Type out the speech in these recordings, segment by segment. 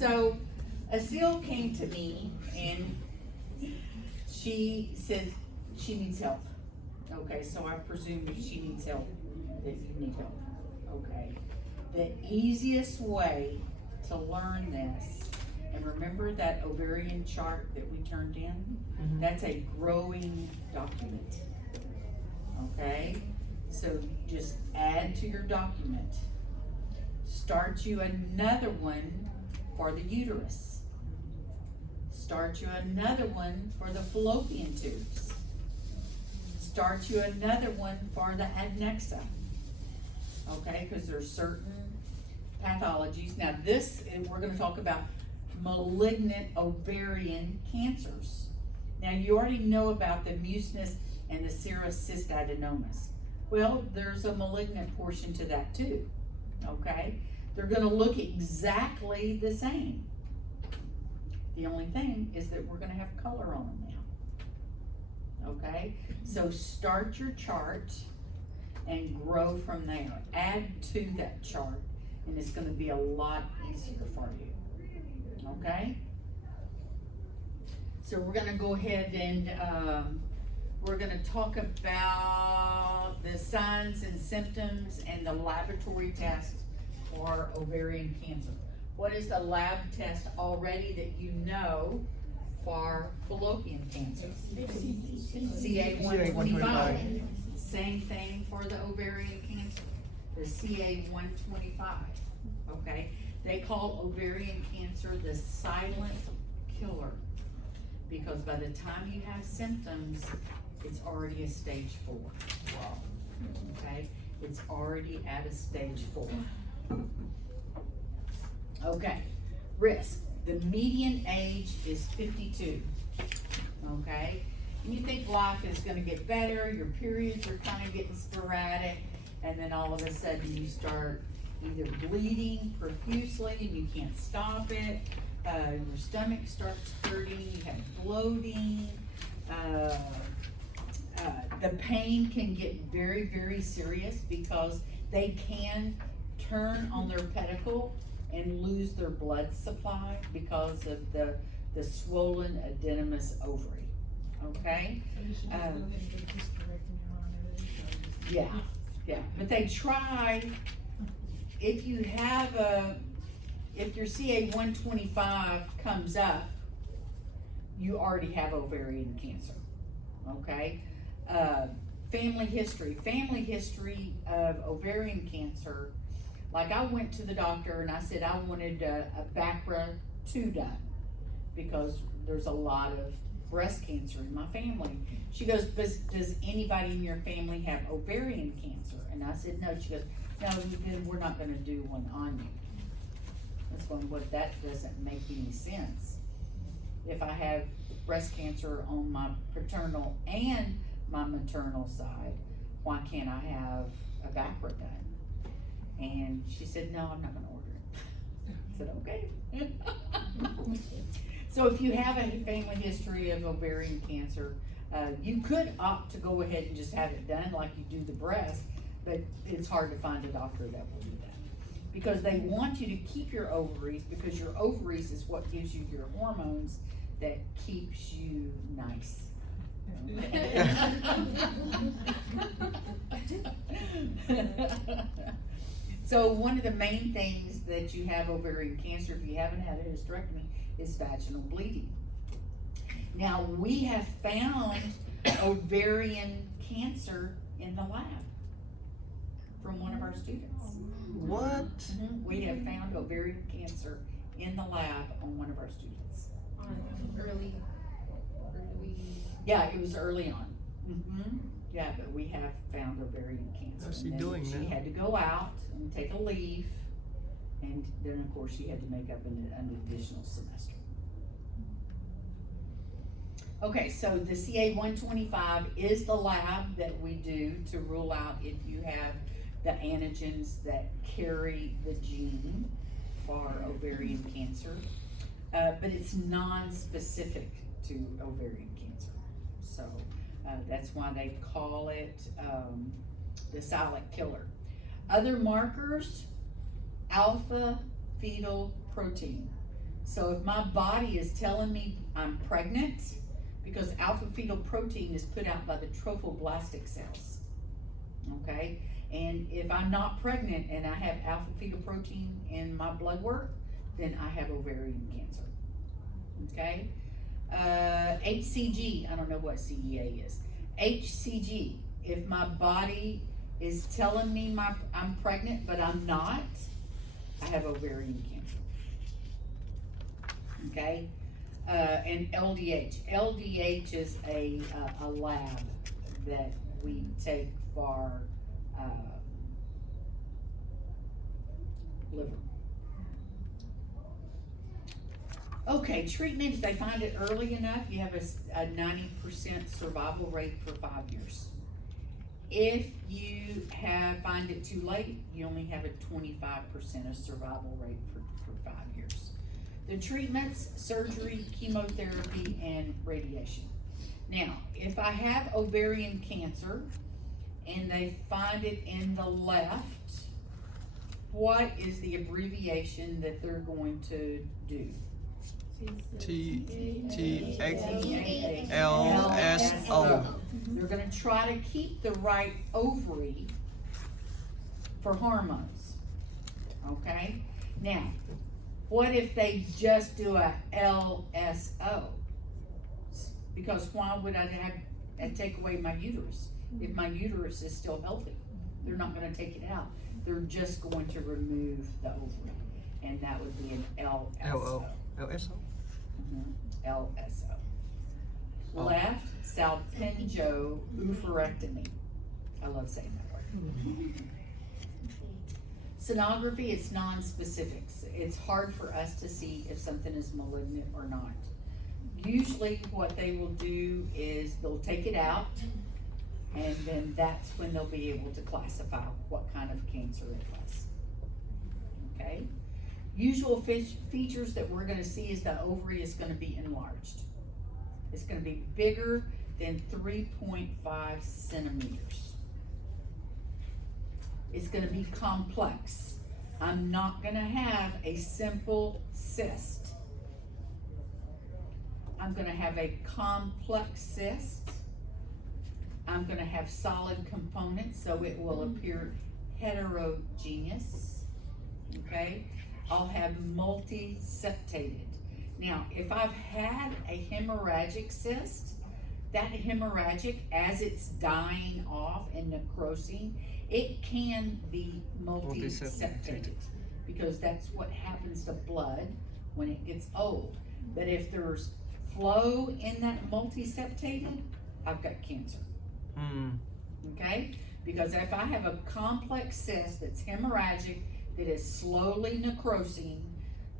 So Asil came to me and she said she needs help. Okay, so I presume if she needs help, that you need help. Okay. The easiest way to learn this, and remember that ovarian chart that we turned in? That's a growing document. Okay? So just add to your document. Start you another one for the uterus. Start you another one for the fallopian tubes. Start you another one for the adnexa. Okay, because there's certain pathologies. Now this, and we're going to talk about malignant ovarian cancers. Now you already know about the mucinous and the serous cystadenomas. Well, there's a malignant portion to that too. Okay, they're going to look exactly the same. The only thing is that we're going to have color on them now. Okay, so start your chart and grow from there. Add to that chart, and it's going to be a lot easier for you. Okay? So we're going to go ahead and we're going to talk about the signs and symptoms and the laboratory test for ovarian cancer. What is the lab test already that you know for fallopian cancer? CA-125. Same thing for the ovarian cancer, the CA-125, okay? They call ovarian cancer the silent killer because by the time you have symptoms, it's already a stage 4, okay? It's already at a stage 4. Okay, risk. The median age is 52, okay? And you think life is going to get better, your periods are kind of getting sporadic, and then all of a sudden you start either bleeding profusely and you can't stop it, your stomach starts hurting, you have bloating, the pain can get very, very serious because they can turn on their pedicle and lose their blood supply because of the swollen adenomous ovary. Okay? Yeah, but they try, if you have if your CA-125 comes up, you already have ovarian cancer, okay? Family history of ovarian cancer, like I went to the doctor and I said I wanted a BACRA 2 done because there's a lot of breast cancer in my family. She goes, does anybody in your family have ovarian cancer? And I said, no. She goes, no, then we're not gonna do one on you. That's going, what, that doesn't make any sense. If I have breast cancer on my paternal and my maternal side, why can't I have a BACRA done? And she said, no, I'm not gonna order it. I said, okay. So if you have a family history of ovarian cancer, you could opt to go ahead and just have it done like you do the breast, but it's hard to find a doctor that will do that. Because they want you to keep your ovaries, because your ovaries is what gives you your hormones that keeps you nice. So one of the main things that you have ovarian cancer, if you haven't had a hysterectomy, is vaginal bleeding. Now we have found ovarian cancer in the lab from one of our students. What? We have found ovarian cancer in the lab on one of our students. Early. Yeah, it was early on. Yeah, but we have found ovarian cancer. How's she And then doing she now? had to go out and take a leave, and then of course she had to make up an additional semester. Okay, so the CA-125 is the lab that we do to rule out if you have the antigens that carry the gene for ovarian cancer, but it's non-specific to ovarian cancer. So that's why they call it the silent killer. Other markers, alpha fetal protein. So if my body is telling me I'm pregnant, because alpha fetal protein is put out by the trophoblastic cells, okay? And if I'm not pregnant and I have alpha fetal protein in my blood work, then I have ovarian cancer, okay? HCG, I don't know what CEA is. HCG, if my body is telling me I'm pregnant but I'm not, I have ovarian cancer, okay? And LDH. LDH is a lab that we take for liver. Okay, treatment, if they find it early enough, you have a 90% survival rate for 5 years. If you find it too late, you only have a 25% of survival rate for 5 years. The treatments, surgery, chemotherapy, and radiation. Now, if I have ovarian cancer and they find it in the left, what is the abbreviation that they're going to do? TXLSO. They're gonna try to keep the right ovary for hormones, okay? Now, what if they just do a LSO? Because why would I take away my uterus? If my uterus is still healthy, they're not gonna take it out. They're just going to remove the ovary, and that would be an LSO. LSO? LSO. Left salpingo-oophorectomy. I love saying that word. Sonography, it's non-specific. It's hard for us to see if something is malignant or not. Usually what they will do is they'll take it out, and then that's when they'll be able to classify what kind of cancer it was. Okay? Usual features that we're gonna see is the ovary is gonna be enlarged. It's gonna be bigger than 3.5 centimeters. It's gonna be complex. I'm not gonna have a simple cyst. I'm gonna have a complex cyst. I'm gonna have solid components, so it will appear heterogeneous, okay? I'll have multi-septated. Now, if I've had a hemorrhagic cyst, that hemorrhagic, as it's dying off and necrosing, it can be multi-septated, because that's what happens to blood when it gets old. But if there's flow in that multi-septated, I've got cancer. Okay? Because if I have a complex cyst that's hemorrhagic, that is slowly necrosing,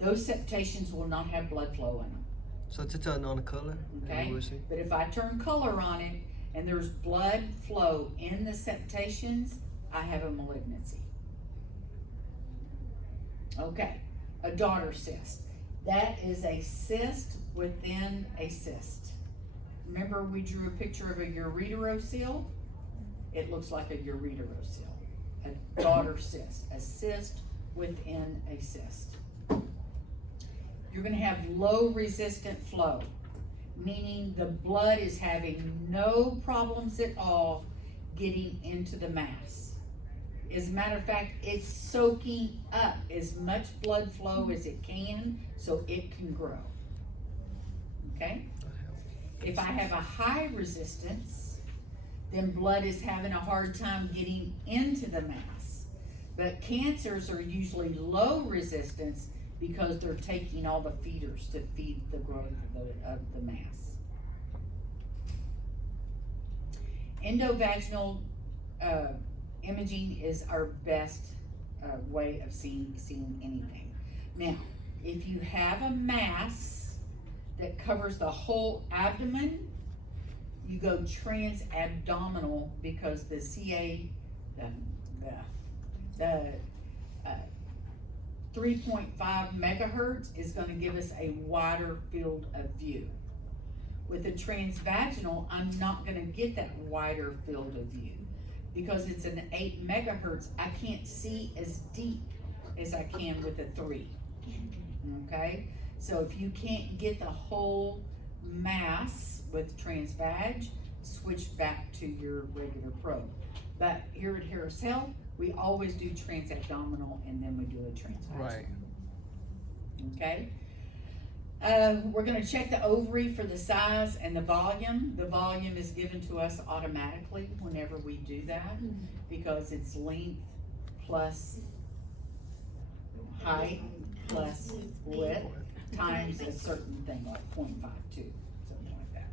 those septations will not have blood flow in them. So to turn on the color, okay? But if I turn color on it and there's blood flow in the septations, I have a malignancy. Okay, a daughter cyst. That is a cyst within a cyst. Remember we drew a picture of a ureterocele? It looks like a ureterocele. A daughter cyst, a cyst within a cyst. You're gonna have low resistant flow, meaning the blood is having no problems at all getting into the mass. As a matter of fact, it's soaking up as much blood flow as it can so it can grow, okay? If I have a high resistance, then blood is having a hard time getting into the mass. But cancers are usually low resistance because they're taking all the feeders to feed the growth of the mass. Endovaginal imaging is our best way of seeing anything. Now, if you have a mass that covers the whole abdomen, you go transabdominal because the CA, the 3.5 megahertz is going to give us a wider field of view. With the transvaginal, I'm not going to get that wider field of view because it's an 8 megahertz. I can't see as deep as I can with a 3. Okay, So if you can't get the whole mass with transvag, switch back to your regular probe. But here at Harris Health, we always do transabdominal and then we do a transvag. Right. Okay? We're gonna check the ovary for the size and the volume. The volume is given to us automatically whenever we do that because it's length plus height plus width times a certain thing like 0.52, something like that.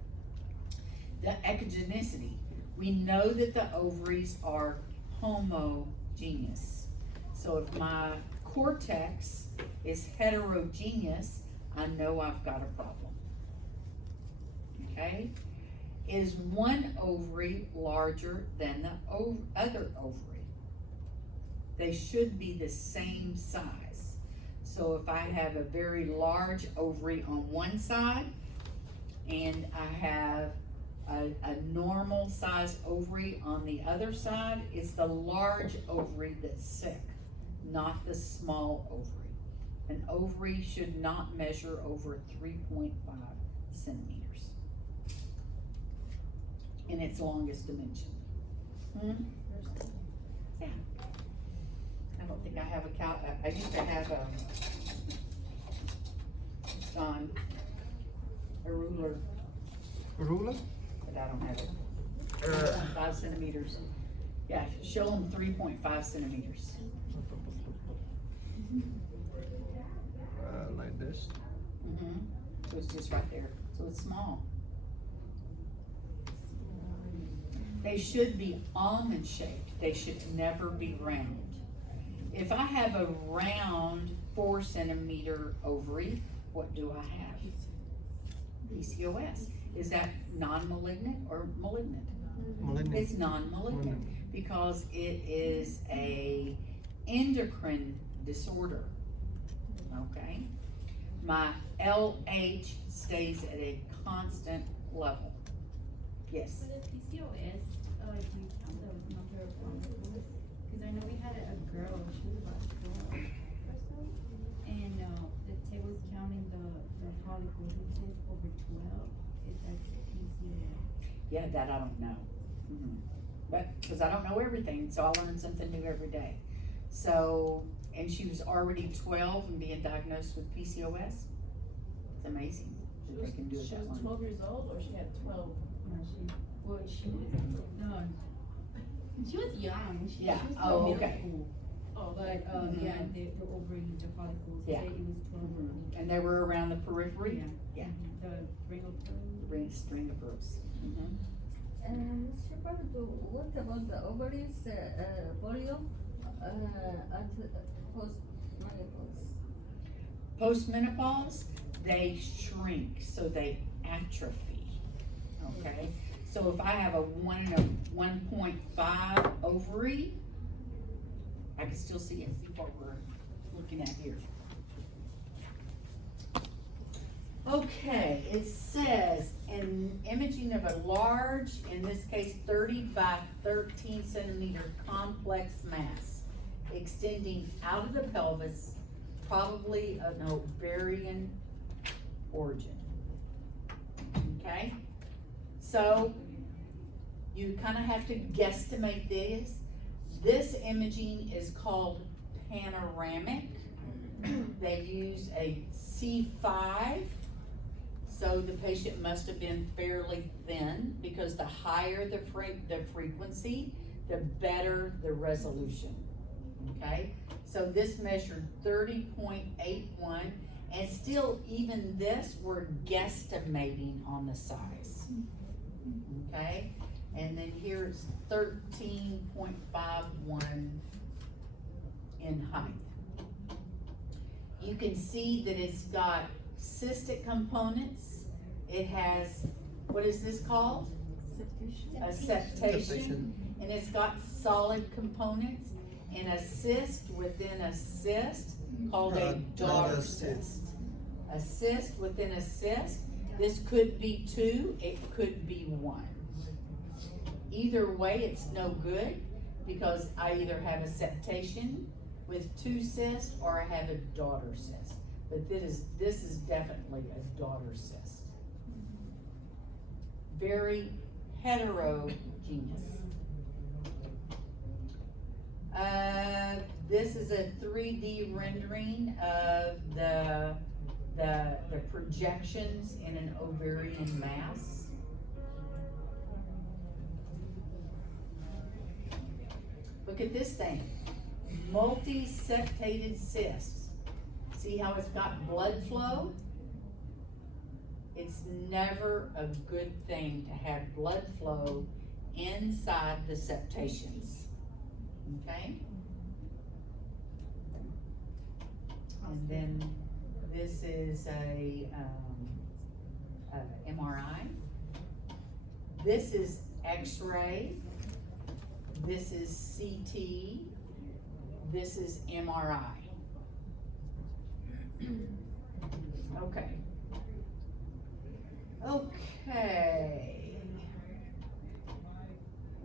The echogenicity, we know that the ovaries are homogeneous. So if my cortex is heterogeneous, I know I've got a problem. Okay? Is one ovary larger than the other ovary? They should be the same size. So if I have a very large ovary on one side and I have a normal size ovary on the other side, it's the large ovary that's sick, not the small ovary. An ovary should not measure over 3.5 centimeters in its longest dimension. Yeah. I don't think I have a I used to have it's gone, a ruler, Ruler? but I don't have it. 5 centimeters. Yeah, show them 3.5 centimeters. Like this. So it's just right there. So it's small. They should be almond shaped. They should never be round. If I have a round 4 centimeter ovary, what do I have? PCOS. Is that non-malignant or malignant? Malignant. It's non-malignant because it is a endocrine disorder. Okay? My LH stays at a constant level. Yes? For the PCOS, if you count the number of follicles, because I know we had a girl, she was about 12 or so, and the table is counting the follicles, it says over 12, if that's PCOS. Yeah, that I don't know. But, because I don't know everything, so I learn something new every day. So, and she was already 12 and being diagnosed with PCOS. It's amazing that they can do it She that was long. 12 years old, or she had 12? No, she was young, she Yeah. was still Oh, middle okay. school. Oh, But, yeah, the ovaries, the follicles, Yeah. say it was 12. And they were around the periphery? Yeah. Yeah. The ring of String of pearls. Mr. Pardo, what about the ovaries, volume, at post-menopause? Post-menopause, they shrink, so they atrophy, okay? So if I have a 1 and a 1.5 ovary, I can still see it, see what we're looking at here. Okay, it says an imaging of a large, in this case 30 by 13 centimeter complex mass extending out of the pelvis, probably an ovarian origin. Okay? So you kind of have to guesstimate this. This imaging is called panoramic. They use a C5. So the patient must have been fairly thin because the higher the frequency, the better the resolution, okay? So this measured 30.81 and still even this, we're guesstimating on the size, okay? And then here's 13.51 in height. You can see that it's got cystic components. It has, what is this called? A septation. And it's got solid components and a cyst within a cyst called a daughter cyst. A cyst within a cyst. This could be 2, it could be 1. Either way, it's no good because I either have a septation with 2 cysts or I have a daughter cyst. but this is definitely a daughter cyst. Very heterogeneous. This is a 3D rendering of the projections in an ovarian mass. Look at this thing, multi-septated cysts. See how it's got blood flow? It's never a good thing to have blood flow inside the septations, okay? And then this is a MRI. This is X-ray. This is CT. This is MRI. Okay. Okay.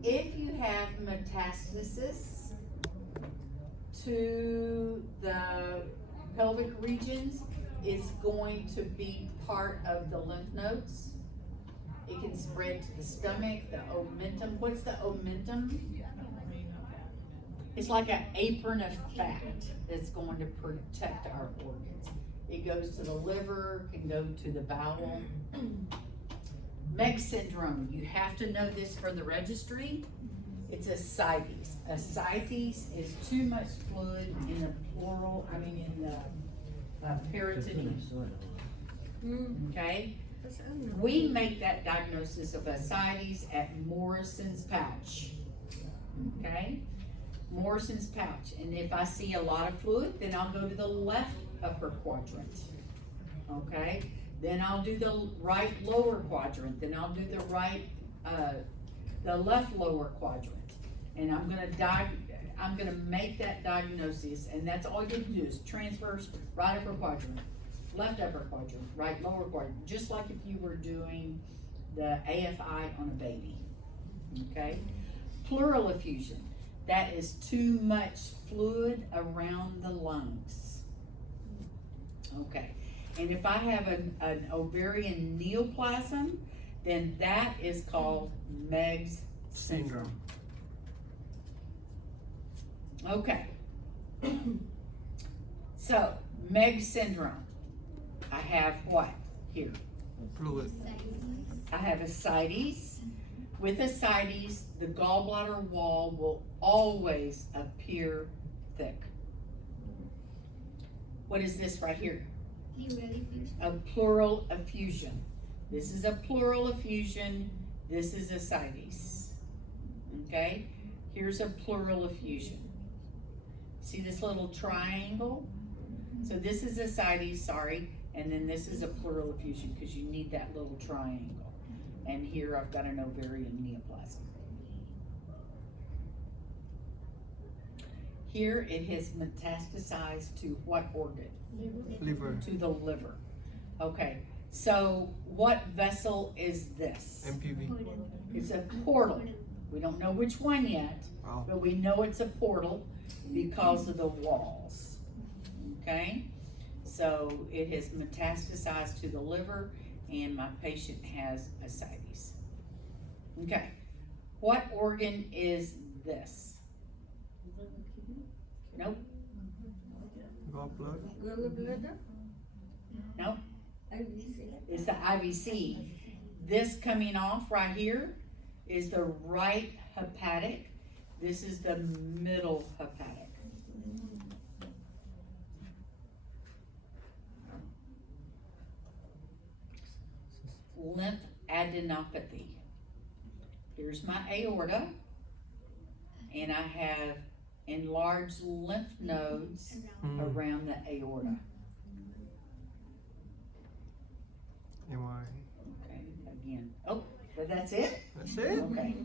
If you have metastasis to the pelvic regions, it's going to be part of the lymph nodes. It can spread to the stomach, the omentum. What's the omentum? It's like an apron of fat that's going to protect our organs. It goes to the liver, can go to the bowel. Meigs Syndrome, you have to know this for the registry. It's ascites. Ascites is too much fluid in the in the peritoneum. Okay? We make that diagnosis of ascites at Morrison's pouch. Okay? Morrison's pouch. And if I see a lot of fluid, then I'll go to the left upper quadrant. Okay? Then I'll do the right lower quadrant. Then I'll do the left lower quadrant. And I'm gonna make that diagnosis, and that's all you have to do is transverse right upper quadrant, left upper quadrant, right lower quadrant, just like if you were doing the AFI on a baby. Okay? Pleural effusion. That is too much fluid around the lungs. Okay. And if I have an ovarian neoplasm, then that is called Meigs Syndrome. Okay. So, Meigs Syndrome. I have what here? Fluid. I have ascites. With ascites, the gallbladder wall will always appear thick. What is this right here? A pleural effusion. This is a pleural effusion. This is ascites. Okay? Here's a pleural effusion. See this little triangle? So this is ascites, sorry, and then this is a pleural effusion because you need that little triangle. And here I've got an ovarian neoplasm. Here it has metastasized to what organ? Liver. To the liver. Okay, so what vessel is this? MPV. It's a portal. We don't know which one yet, Wow. but we know it's a portal because of the walls. Okay, so it has metastasized to the liver, and my patient has ascites. Okay, what organ is this? Nope. Gallbladder. Gallbladder? Nope. IVC. It's the IVC. This coming off right here is the right hepatic. This is the middle hepatic. Lymphadenopathy. Here's my aorta, and I have enlarged lymph nodes around the aorta. MRI. Okay, again. Oh, that's it? That's it? Okay.